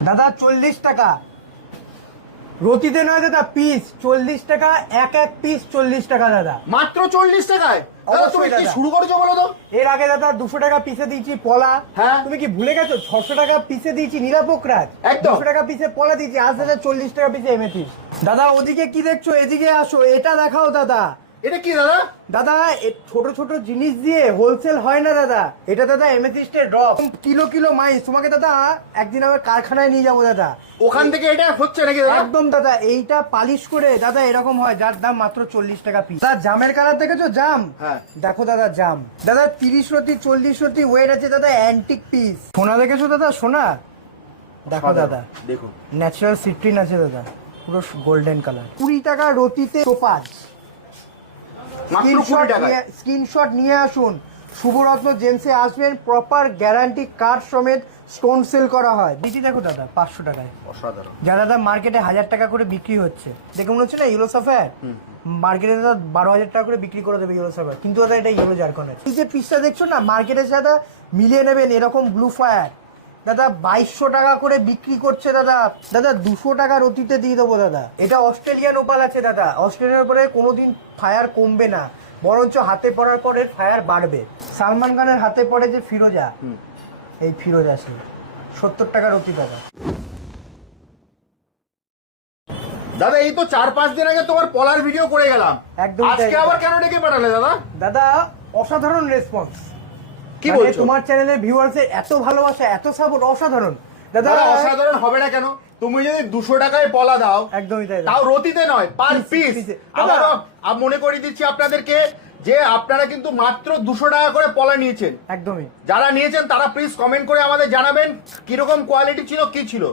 দাদা 40 টাকা রতিতে নয় দাদা, পিস 40 টাকা, এক এক পিস 40 টাকা দাদা, মাত্র 40 টাকায়। দাদা তুমি কি শুরু করেছো বলো তো? এর আগে দাদা 200 টাকা পিসে দিয়েছি পলা। হ্যাঁ, তুমি কি ভুলে গেছো? 600 টাকা পিসে দিয়েছি নীলাপোকরাজ, একদম 200 টাকা পিসে পলা দিয়েছি, আজ দাদা 40 টাকা পিসে এমেথিস। দাদা ওদিকে কি দেখছো, এদিকে আসো, এটা দেখাও দাদা। এটা কি দাদা? দাদা ছোট ছোট জিনিস দিয়ে হোলসেল হয় না দাদা, এটা দাদা এমেথিস্টের ড্রপ, কিলো কিলো মাইস। তোমাকে দাদা একদিন আমার কারখানায় নিয়ে যাবো দাদা, ওখান থেকে এটা হচ্ছে নাকি দাদা? একদম দাদা, এইটা পালিশ করে দাদা এরকম হয়, যার দাম মাত্র 40 টাকা পিস। দাদা জামের কালার দেখেছো? জাম, হ্যাঁ দেখো দাদা জাম। দাদা 30 রতি 40 রতি ওয়েট আছে দাদা, অ্যান্টিক পিস। সোনা দেখেছো দাদা? সোনা দেখো দাদা, দেখুন ন্যাচারাল সিট্রিন আছে দাদা, পুরো গোল্ডেন কালার। 20 টাকা রতিতে টোপাজ, মাত্র 20 টাকায়। স্ক্রিনশট নিয়ে আসুন, শুভরত্ন জেমসে আসবেন, প্রপার গ্যারান্টি কার্ড সমেত স্টোন সেল করা হয়। দিদি দেখো দাদা 500 টাকায়, অসাধারণ। যা দাদা মার্কেটে 1000 টাকা করে বিক্রি হচ্ছে, দেখে মনে হচ্ছে না ইয়েলো সাফায়ার, মার্কেটে দাদা 12,000 টাকা করে বিক্রি করে দেবে ইয়েলো সাফায়ার, কিন্তু দাদা এটা ইয়েলো জারকনের। এই যে পিসটা দেখছো না, মার্কেটে দাদা মিলিয়ে নেবেন এরকম ব্লু ফায়ার, দাদা 2200 টাকা করে বিক্রি করছে দাদা। দাদা 200 টাকা রতিতে দিয়ে দেবো দাদা। এটা অস্ট্রেলিয়ান ওপাল আছে দাদা, অস্ট্রেলিয়ার পরে কোনোদিন ফায়ার কমবে না, বরঞ্চ হাতে পড়ার পরে ফায়ার বাড়বে। সালমান খানের হাতে পড়ে যে ফিরোজা, এই ফিরোজা ছিল 70 টাকা রতি দাদা। দাদা এই তো 4-5 দিন আগে তোমার পলার ভিডিও করে গেলাম, একদম আজকে আবার কেন ডেকে পাঠালে দাদা? দাদা অসাধারণ রেসপন্স, কি বলছো? তোমার চ্যানেলের ভিউয়ার্সের এত ভালোবাসা, এত সাপোর্ট, অসাধারণ দাদা। অসাধারণ হবে না কেন? তুমি যদি 200 টাকায় পলা দাও, একদমই তাই, তাও রতিতে নয়, পার পিস। পিসে। আবারও মনে করিয়ে দিচ্ছি আপনাদেরকে যে আপনারা কিন্তু মাত্র 200 টাকা করে পলা নিয়েছেন। একদমই, যারা নিয়েছেন তারা প্লিজ কমেন্ট করে আমাদের জানাবেন কিরকম কোয়ালিটি ছিল, কি ছিল।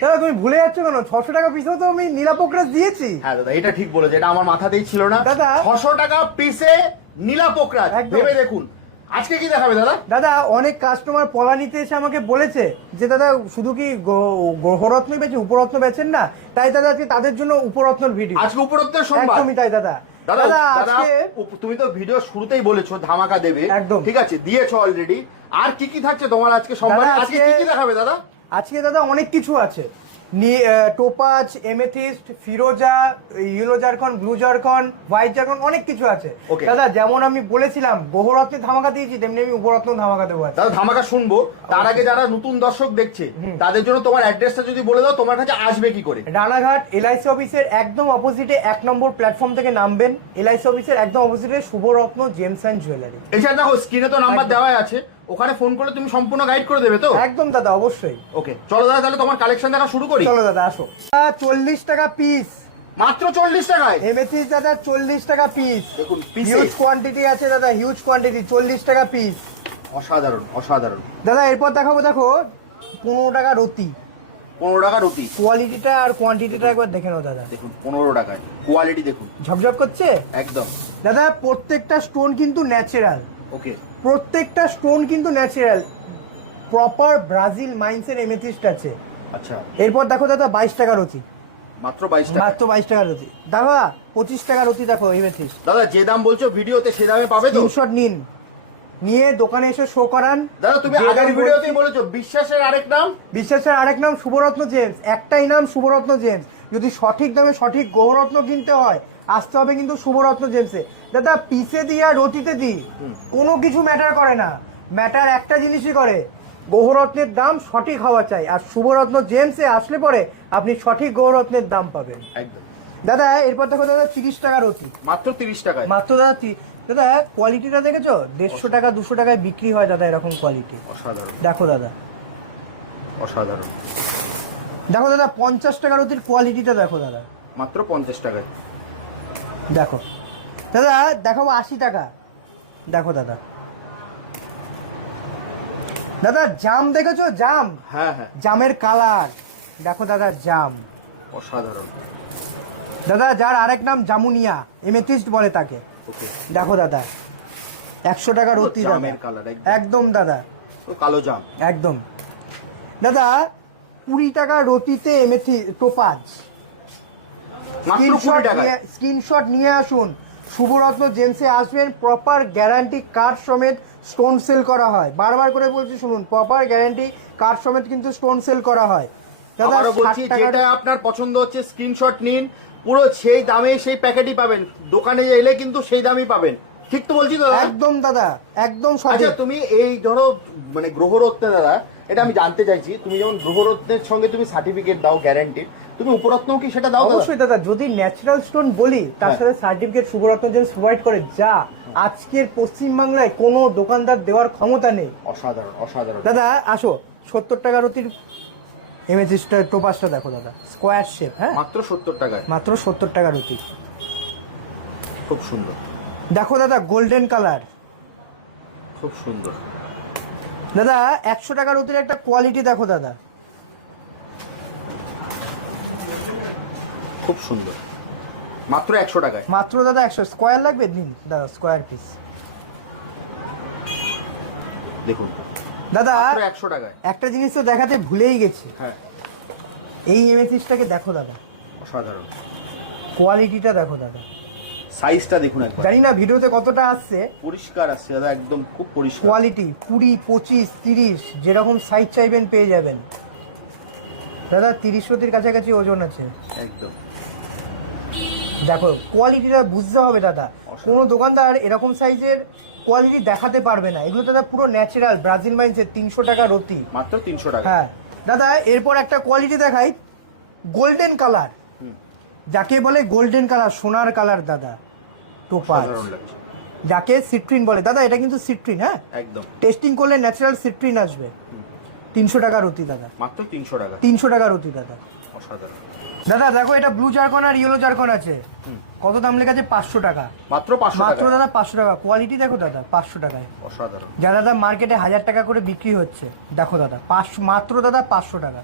দাদা তুমি ভুলে যাচ্ছ কেন? 600 টাকা পিসেও তো আমি নীলাপোকরাজ দিয়েছি। হ্যাঁ দাদা এটা ঠিক বলেছে, এটা আমার মাথাতেই ছিল না দাদা। 600 টাকা পিসে নীলাপোকরাজ, একদম। ভেবে দেখুন। আজকে কি দেখাবে দাদা? দাদা অনেক কাস্টমার পলা নিতে এসে আমাকে বলেছে যে দাদা শুধু কি গ্রহরত্নই বেচে, উপরত্ন বেচেন না, তাই দাদা আজকে তাদের জন্য উপরত্নের ভিডিও। আজকে উপরত্নের সোমবার। একদমই তাই দাদা। দাদা দাদা দাদা আজকে তুমি তো ভিডিও শুরুতেই বলেছো ধামাকা দেবে, একদম। ঠিক আছে, দিয়েছো অলরেডি। আর কি কি থাকছে তোমার আজকে সোমবার? দাদা, আজকে কি কি দেখাবে দাদা? আজকে দাদা অনেক কিছু আছে, টোপাজ, এমেথিস্ট, ফিরোজা, yellow zircon, blue zircon, white zircon, অনেক কিছু আছে Okay. দাদা। যেমন আমি বলেছিলাম বহুরত্নে ধামাকা দিয়েছি, তেমনি আমি উপরত্ন ধামাকা দেবো আজকে। দাদা ধামাকা শুনবো, তার আগে যারা নতুন দর্শক দেখছে তাদের জন্য তোমার অ্যাড্রেসটা যদি বলে দাও, তোমার কাছে আসবে কি করে? রানাঘাট এলআইসি অফিসের একদম অপোজিটে 1 নম্বর প্ল্যাটফর্ম থেকে নামবেন, এলআইসি অফিসের একদম অপোজিটে শুভরত্ন জেমস অ্যান্ড জুয়েলারি। এছাড়া দেখো স্ক্রিনে তো নাম্বার একদম। দেওয়াই আছে, ওখানে ফোন করলে তুমি সম্পূর্ণ গাইড করে দেবে তো? একদম দাদা, অবশ্যই। ওকে চলো দাদা, তাহলে তোমার কালেকশন দেখা শুরু করি। চলো দাদা আসো। 40 টাকা পিস মাত্র 40 টাকায় এমেথিস্ট দাদা, 40 টাকা পিস। দেখুন পিসে হিউজ কোয়ান্টিটি আছে দাদা, হিউজ কোয়ান্টিটি, 40 টাকা পিস। অসাধারণ অসাধারণ। দাদা এরপর দেখাবো, দেখো 15 টাকা রতি, 15 টাকা রতি। কোয়ালিটিটা আর কোয়ান্টিটিটা একবার দেখে নাও দাদা, দেখুন 15 টাকায় কোয়ালিটি দেখুন, ঝকঝক করছে একদম। দাদা। প্রত্যেকটা স্টোন কিন্তু ন্যাচারাল, ওকে প্রত্যেকটা স্টোন কিন্তু ন্যাচারাল, প্রপার ব্রাজিল মাইন্সের এমেথিস্ট আছে। আচ্ছা এরপর দেখো দাদা 22 টাকা রতি, মাত্র 22 টাকা। মাত্র 22 টাকা রতি। দাদা 25 টাকা রতি দেখো এমেথিস্ট। দাদা যে দাম বলছো ভিডিওতে সে দামে পাবে তো? স্ক্রিনশট নিন, নিয়ে দোকানে এসে শো করান। দাদা তুমি যে আগের দাম ভিডিওতেই বলছি, বলেছো বিশ্বাসের আরেক নাম। বিশ্বাসের আরেক নাম শুভরত্ন জেমস, একটাই নাম শুভরত্ন জেমস। যদি সঠিক দামে সঠিক গৌরত্ন কিনতে হয়, আসতে হবে কিন্তু শুভরত্ন জেমসে। দাদা পিসে দিই আর রতিতে দিই কোনো কিছু ম্যাটার করে না, ম্যাটার একটা জিনিসই করে, গৌরত্নের দাম সঠিক হওয়া চাই। আর শুভরত্ন জেমসে আসলে পরে আপনি সঠিক গৌরত্নের দাম পাবেন। একদম। দাদা এরপর দেখো দাদা 30 টাকা রতি, মাত্র 30 টাকায়। মাত্র দাদা দাদা কোয়ালিটিটা দেখেছো? 150 টাকা 200 টাকায় বিক্রি হয় দাদা এরকম কোয়ালিটি। অসাধারণ দেখো দাদা, অসাধারণ। দেখো দাদা 50 টাকার রতির কোয়ালিটিটা দেখো দাদা, মাত্র 50 টাকায়। দেখো দাদা। দেখাবো 80 টাকা, দেখো দাদা। দাদা জাম দেখেছো? জাম, হ্যাঁ হ্যাঁ জামের কালার দেখো দাদা, জাম অসাধারণ। দাদা, যার আরেক নাম জামুনিয়া, এমেথিস্ট বলে তাকে। ওকে দেখো দাদা 100 টাকা রতি দাদা, জামের কালার একদম দাদা, তো কালো জাম একদম দাদা। 20 টাকা রতিতে এমেথি টোপাজ, মাত্র 20 টাকায়। স্ক্রিনশট নিয়ে আসুন, শুভরত্ন জেমসে আসবেন, প্রপার গ্যারান্টি কার্ড সমেত স্টোন সেল করা হয়। বারবার করে বলছি শুনুন, প্রপার গ্যারান্টি কার্ড সমেত কিন্তু স্টোন সেল করা হয়। দাদা আবারও বলছি 60 টাকার যেটা আপনার পছন্দ হচ্ছে স্ক্রিনশট নিন, পুরো সেই দামে সেই প্যাকেটই পাবেন, দোকানে এলে কিন্তু সেই দামই পাবেন। ঠিক তো বলছি তো দাদা? একদম দাদা, একদম আচ্ছা সঠিক। তুমি এই ধরো মানে গ্রহরত্নে দাদা, এটা আমি জানতে চাইছি, তুমি যেমন গ্রহরত্নের সঙ্গে তুমি সার্টিফিকেট দাও গ্যারান্টি, তুমি উপরত্নও কি সেটা দাও দাদা? অবশ্যই দাদা, যদি ন্যাচারাল স্টোন বলি তার হ্যাঁ। সাথে সার্টিফিকেট শুভরত্ন জেমস প্রোভাইড করে, যা আজকের পশ্চিমবাংলায় কোনো দোকানদার দেওয়ার ক্ষমতা নেই। অসাধারণ অসাধারণ। দাদা আসো, 70 টাকার অতির এমএজিস্টার টোপাসটা দেখো দাদা, স্কোয়ার শেপ, হ্যাঁ মাত্র 70 টাকায়, মাত্র 70 টাকার অতি। খুব সুন্দর দেখো দাদা গোল্ডেন কালার, খুব সুন্দর। দাদা 100 টাকার অতির একটা কোয়ালিটি দেখো দাদা, খুব সুন্দর, মাত্র 100 টাকায়। মাত্র দাদা 100। স্কোয়ার লাগবে নিন দাদা, স্কোয়ার পিস দেখুন দাদা। মাত্র 100 টাকায়। একটা জিনিস তো দেখাতে ভুলেই গেছি, হ্যাঁ এই এমএসিসটাকে দেখো দাদা, অসাধারণ, কোয়ালিটিটা দেখো দাদা। সাইজটা দেখুন একবার, জানি না ভিডিওতে কতটা আসছে, পরিষ্কার আসছে দাদা, একদম খুব পরিষ্কার। কোয়ালিটি 20, 25, 30 যেরকম সাইজ চাইবেন পেয়ে যাবেন দাদা। 30-30 কাছাকাছি ওজন আছে একদম দেখো, কোয়ালিটিটা বুঝতে হবে দাদা। কোনো দোকানদার এরকম সাইজের কোয়ালিটি দেখাতে পারবে না। এগুলো দাদা পুরো ন্যাচারাল ব্রাজিল মাইন্সের 300 টাকা রতি। মাত্র 300 টাকা। হ্যাঁ দাদা, এরপর একটা কোয়ালিটি দেখাই, গোল্ডেন কালার, যাকে বলে গোল্ডেন কালার, সোনার কালার দাদা, টোপাজ, অসাধারণ লাগছে যাকে সিট্রিন বলে দাদা। এটা কিন্তু সিট্রিন, হ্যাঁ একদম, টেস্টিং করলে ন্যাচারাল সিট্রিন আসবে। 300 টাকা রতি দাদা, মাত্র 300 টাকা। 300 টাকা রতি দাদা। অসাধারণ দাদা দেখো, এটা ব্লু জারকন আর ইয়েলো জারকন আছে। কত দাম লেখা আছে? 500 টাকা। মাত্র 500 মাত্র টাকা। দাদা 500 টাকা। কোয়ালিটি দেখো দাদা, 500 টাকায়। অসাধারণ। যা দাদা মার্কেটে 1000 টাকা করে বিক্রি হচ্ছে, দেখো দাদা মাত্র দাদা 500 টাকা।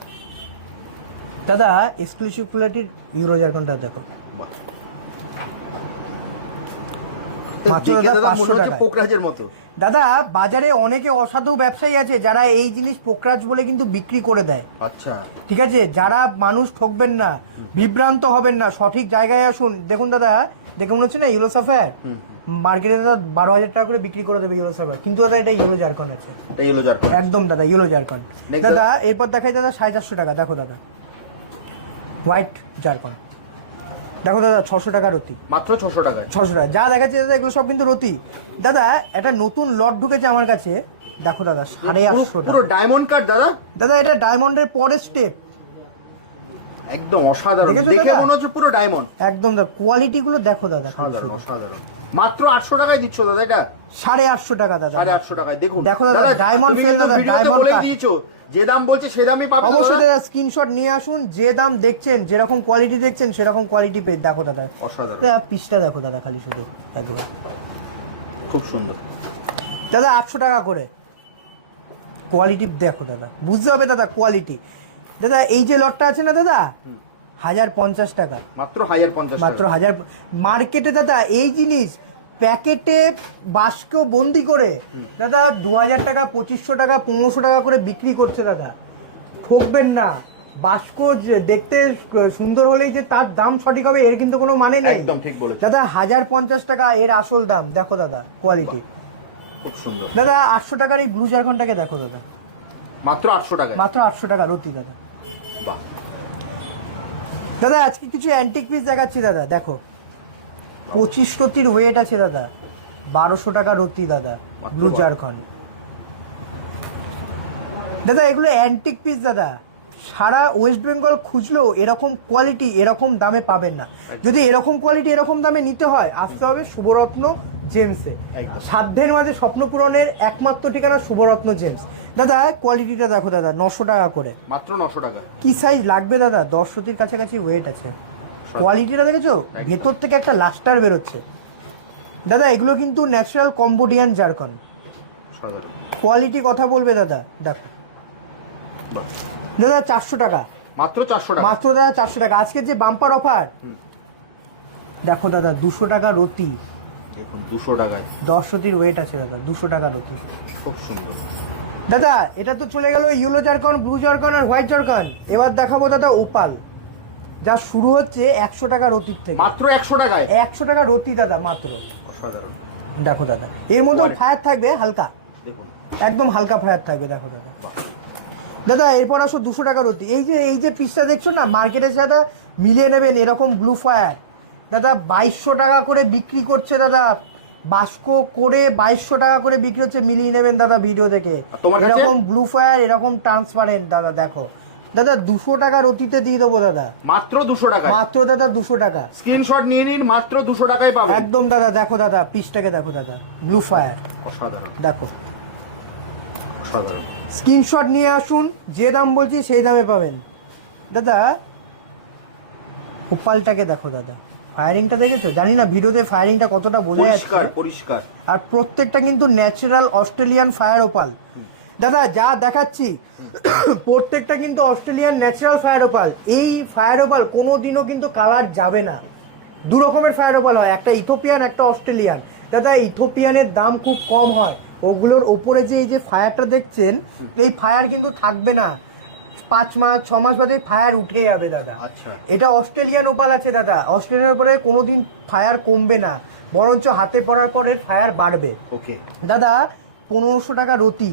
দাদা এক্সক্লুসিভ কোয়ালিটির ইউরো জারকনটা দেখো, বাহ। মাত্র দেখে দাদা দাদা 500 মনে হচ্ছে টাকায়। পোকরাজের মতো। দাদা বাজারে অনেকে অসাধু ব্যবসায়ী আছে যারা এই জিনিস পোকরাজ বলে কিন্তু বিক্রি করে দেয়। আচ্ছা ঠিক আছে, যারা মানুষ ঠকবেন না, বিভ্রান্ত হবেন না, সঠিক জায়গায় আসুন। দেখুন দাদা, দেখে মনে হচ্ছে না ইয়েলো সাফায়ার, মার্কেটে দাদা 12,000 টাকা করে বিক্রি করে দেবে ইয়েলো সাফায়ার, কিন্তু দাদা এটা ইয়েলো জারকন আছে। এটা ইয়েলো জারকন একদম দাদা ইয়েলো জারকন। Next দাদা এরপর দেখাই দাদা 450 টাকা, দেখো দাদা হোয়াইট জারকন, দেখো দাদা 600 টাকা রতি। মাত্র 600 টাকায়। 600 টাকা যা দেখাচ্ছে দাদা, এগুলো সব কিন্তু রতি। দাদা একটা নতুন লট ঢুকেছে আমার কাছে, দেখো দাদা 850 পুরো টাকা। ডায়মন্ড কাট দাদা, দাদা এটা ডায়মন্ডের পরের স্টেপ, একদম অসাধারণ। দেখেছো দেখে দাদা? মনে হচ্ছে পুরো ডায়মন্ড। একদম দাদা কোয়ালিটি গুলো দেখো দাদা, অসাধারণ অসাধারণ। মাত্র 800 টাকায় দিচ্ছ দাদা এটা? 850 টাকা দাদা। 850 টাকায়। দেখুন দেখো দাদা, ডায়মন্ড তুমি ফেল কিন্তু দাদা, ভিডিওতে ডায়মন্ড বলেই কাট। দিয়েছো, যে দাম বলছে সে দামই পাবে অবশ্যই দাদা। দাদা স্ক্রিনশট নিয়ে আসুন, যে দাম দেখছেন, যেরকম কোয়ালিটি দেখছেন সেরকম কোয়ালিটি পেয়ে দেখো দাদা। অসাধারণ, দাদা পিসটা দেখো দাদা, খালি শুধু একবার। খুব সুন্দর। দাদা 800 টাকা করে। কোয়ালিটি দেখো দাদা, বুঝতে হবে দাদা কোয়ালিটি। দাদা এই যে লটটা আছে না দাদা, 1050 টাকা, মাত্র 1050 মাত্র টাকা। 1000। মার্কেটে দাদা এই জিনিস প্যাকেটে বাস্ক বন্দি করে দাদা 2000 টাকা, 2500 টাকা, 1500 টাকা করে বিক্রি করছে দাদা। ঠকবেন না, বাস্ক যে দেখতে সুন্দর হলেই যে তার দাম সঠিক হবে এর কিন্তু কোনো মানে নেই। একদম ঠিক বলেছো দাদা 1050 টাকা এর আসল দাম, দেখো দাদা কোয়ালিটি। খুব সুন্দর। দাদা 800 টাকার এই ব্লু জারকনটাকে দেখো দাদা, মাত্র 800 টাকায়। মাত্র 800 টাকা রতি দাদা। বাহ। দাদা আজকে কিছু অ্যান্টিক পিস দেখাচ্ছি দাদা, দেখো 25 রতির ওয়েট আছে দাদা, 1200 টাকা রতি দাদা, মাত্র ব্লু 1200 জারকন। দাদা এগুলো অ্যান্টিক পিস দাদা, সারা ওয়েস্ট বেঙ্গল খুঁজলেও এরকম কোয়ালিটি এরকম দামে পাবেন না। যদি এরকম কোয়ালিটি এরকম দামে নিতে হয়, আসতে হবে শুভরত্ন জেমসে। একদম। সাধ্যের মাঝে স্বপ্ন পূরণের একমাত্র ঠিকানা শুভরত্ন জেমস। দাদা কোয়ালিটিটা দেখো দাদা, 900 টাকা করে। মাত্র 900 টাকা। কি সাইজ লাগবে দাদা? 10 রতির কাছাকাছি ওয়েট আছে। কোয়ালিটিটা দেখেছো, ভেতর থেকে একটা লাস্টার বেরোচ্ছে দাদা। এগুলো কিন্তু ন্যাচারাল কম্বোডিয়ান জারকন, সাধারণ। কোয়ালিটি কথা বলবে দাদা। দেখো বাহ। দাদা 400 টাকা, মাত্র 400 টাকা। মাত্র দাদা 400 টাকা। আজকের যে বাম্পার অফার, দেখো দাদা 200 টাকা রতি, দেখুন 200 টাকায় 10 রতির ওয়েট আছে দাদা, 200 টাকা রতি। খুব সুন্দর। দাদা এটা তো চলে গেল ইয়েলো জারকন, ব্লু জারকন আর হোয়াইট জারকন। এবার দেখাবো দাদা ওপাল, যা শুরু হচ্ছে 100 টাকা রতির থেকে। মাত্র 100 টাকায় 100 টাকা রতি দাদা মাত্র। অসাধারণ। দেখো দাদা এর মধ্যে ফায়ার থাকবে হালকা, দেখুন একদম হালকা ফায়ার থাকবে, দেখো দাদা। বাহ। দাদা এরপর আসো 200 টাকা রতি। এই যে পিসটা দেখছো না, মার্কেটের সাথে মিলিয়ে নেবেন এরকম ব্লু ফায়ার দাদা 2200 টাকা করে বিক্রি করছে দাদা, বাস্কো করে 2200 টাকা করে বিক্রি হচ্ছে, মিলিয়ে নেবেন দাদা ভিডিও দেখে। এরকম ব্লু ফায়ার এরকম ট্রান্সপারেন্ট দাদা দেখো দাদা 200 টাকা রতিতে দিয়ে দেবো দাদা, মাত্র 200 টাকা, মাত্র দাদা 200 টাকা। স্ক্রিনশট নিয়ে নিন, মাত্র 200 টাকায় পাবেন একদম দাদা। দেখো দাদা পিসটাকে দেখো দাদা, ব্লু ফায়ার অসাধারণ, দেখো অসাধারণ। স্ক্রিনশট নিয়ে আসুন, যে দাম বলছি সেই দামে পাবেন দাদা। ওপালটাকে দেখো দাদা, ফায়ারিংটা দেখেছো? জানি না ভিডিওতে ফায়ারিংটা কতটা বোঝা যাচ্ছে, পরিষ্কার পরিষ্কার। আর প্রত্যেকটা কিন্তু ন্যাচারাল অস্ট্রেলিয়ান ফায়ার ওপাল দাদা, যা দেখাচ্ছি প্রত্যেকটা কিন্তু অস্ট্রেলিয়ান ন্যাচারাল ফায়ার ওপাল। এই ফায়ার ওপাল কোনোদিনও কিন্তু কালার যাবে না। দু রকমের ফায়ার ওপাল হয়, একটা ইথোপিয়ান একটা অস্ট্রেলিয়ান দাদা। ইথোপিয়ানের দাম খুব কম হয়, ওগুলোর ওপরে যে এই যে ফায়ারটা দেখছেন, এই ফায়ার কিন্তু থাকবে না, 5 মাস 6 মাস বাদে ফায়ার উঠে যাবে দাদা। আচ্ছা, এটা অস্ট্রেলিয়ান ওপাল আছে দাদা, অস্ট্রেলিয়ান ওপালে কোনোদিন ফায়ার কমবে না, বরঞ্চ হাতে পড়ার পরে ফায়ার বাড়বে। ওকে দাদা 1500 টাকা রতি।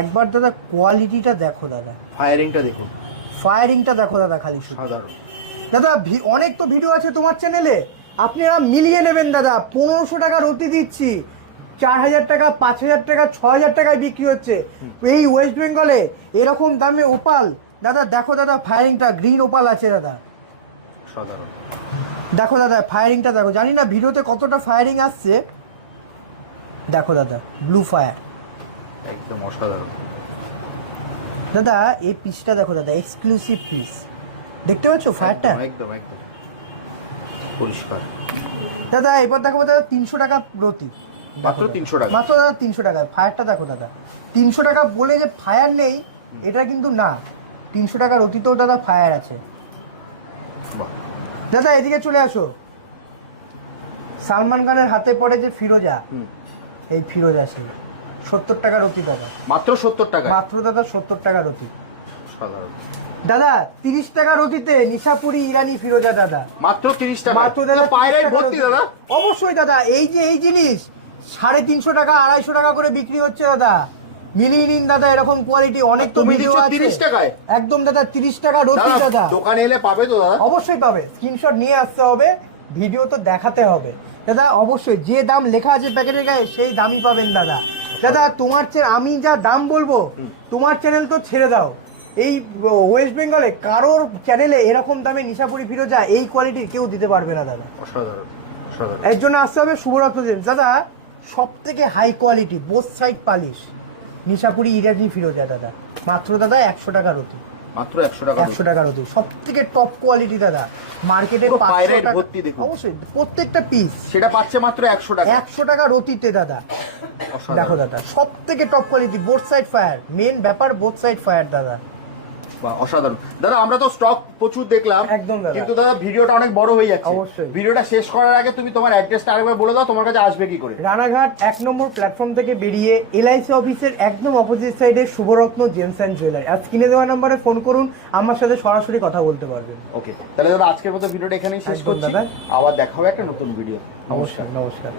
একবার দাদা কোয়ালিটিটা দেখো দাদা, ফায়ারিংটা দেখুন, ফায়ারিংটা দেখো দাদা খালি শুধু। সাধারণ দাদা অনেক তো ভিডিও আছে তোমার চ্যানেলে, আপনারা মিলিয়ে নেবেন দাদা। 1500 টাকা রতি দিচ্ছি, 4000 টাকা 5000 টাকা 6000 টাকায় বিক্রি হচ্ছে এই ওয়েস্ট বেঙ্গলে এরকম দামে ওপাল দাদা। দেখো দাদা ফায়ারিংটা, গ্রিন ওপাল আছে দাদা, সাধারণ। দেখো দাদা ফায়ারিংটা দেখো। জানি না ভিডিওতে কতটা ফায়ারিং আসছে, দেখো দাদা ব্লু ফায়ার একদম অসাধারণ দাদা। এই পিসটা দেখো দাদা, এক্সক্লুসিভ পিস, দেখতে পাচ্ছ ফায়ারটা? একদম একদম পরিষ্কার। দাদা এবার দেখো দাদা 300 টাকা রতি, মাত্র 300 টাকা, মাত্র দাদা 300 টাকা। ফায়ারটা দেখো দাদা, 300 টাকা বলে যে ফায়ার নেই এটা কিন্তু না, 300 টাকার অতীতেও দাদা ফায়ার আছে। বাহ। দাদা এদিকে চলে আসো, সালমান খানের হাতে পড়ে যে ফিরোজা, এই ফিরোজা সেই 70 টাকার অতি দাদা, মাত্র 70 টাকা, মাত্র দাদা 70 টাকার অতি। সাধারণ দাদা 30 টাকার অতিতে নিশাপুরি ইরানি ফিরোজা দাদা, মাত্র 30 টাকা, মাত্র দাদা পায়রাই 30 টাকার ভর্তি অতি। দাদা। অবশ্যই দাদা, এই যে এই জিনিস 350 টাকা 250 টাকা করে বিক্রি হচ্ছে দাদা, মিলিয়ে নিন দাদা। এরকম কোয়ালিটি অনেক তো তুমি ভিডিও দিচ্ছ আছে 30 টাকায়? একদম দাদা 30 টাকা রতি দাদা। দোকানে এলে পাবে তো দাদা? অবশ্যই পাবে, স্ক্রিনশট নিয়ে আসতে হবে, ভিডিও তো দেখাতে হবে দাদা। অবশ্যই যে দাম লেখা আছে প্যাকেটের গায়ে সেই দামই পাবেন দাদা। দাদা তোমার আমি যা দাম বলবো, তোমার চ্যানেল তো ছেড়ে দাও, এই ওয়েস্ট বেঙ্গলে কারোর চ্যানেলে এরকম দামে নিশাপুরি ফিরোজা এই কোয়ালিটির কেউ দিতে পারবে না দাদা। অসাধারণ, অসাধারণ। এর জন্য আসতে হবে শুভরত্ন জেমস দাদা, সব থেকে high quality both side polish নিশাপুরি ইরানি ফিরোজা দাদা, মাত্র দাদা 100 টাকা রতি, মাত্র 100 টাকা, 100 টাকা রতি। সব থেকে টপ কোয়ালিটি দাদা, মার্কেটে পুরো 500 পায়রাইট টাকা ভর্তি দেখুন। অবশ্যই প্রত্যেকটা পিস সেটা পাচ্ছে মাত্র 100 টাকা, 100 টাকা রতিতে দাদা। অসাধারণ। দেখো দাদা সব থেকে top quality, both side fire, main ব্যাপার বোথ সাইড ফায়ার দাদা। বাহ, অসাধারণ দাদা। আমরা তো স্টক প্রচুর দেখলাম, একদম দাদা। কিন্তু দাদা ভিডিওটা অনেক বড় হয়ে যাচ্ছে। অবশ্যই। ভিডিওটা শেষ করার আগে তুমি তোমার অ্যাড্রেসটা আরেকবার বলে দাও, তোমার কাছে আসবে কি করে? রানাঘাট 1 নম্বর প্ল্যাটফর্ম থেকে বেরিয়ে এলআইসি অফিসের একদম অপোজিট সাইডে শুভরত্ন জেমস অ্যান্ড জুয়েলারি, আর স্ক্রিনে দেওয়া নম্বরে ফোন করুন, আমার সাথে সরাসরি কথা বলতে পারবেন। ওকে, তাহলে দাদা আজকের মতো ভিডিওটা এখানেই শেষ একদম করছি দাদা। আবার দেখা হবে একটা নতুন ভিডিও। নমস্কার, নমস্কার।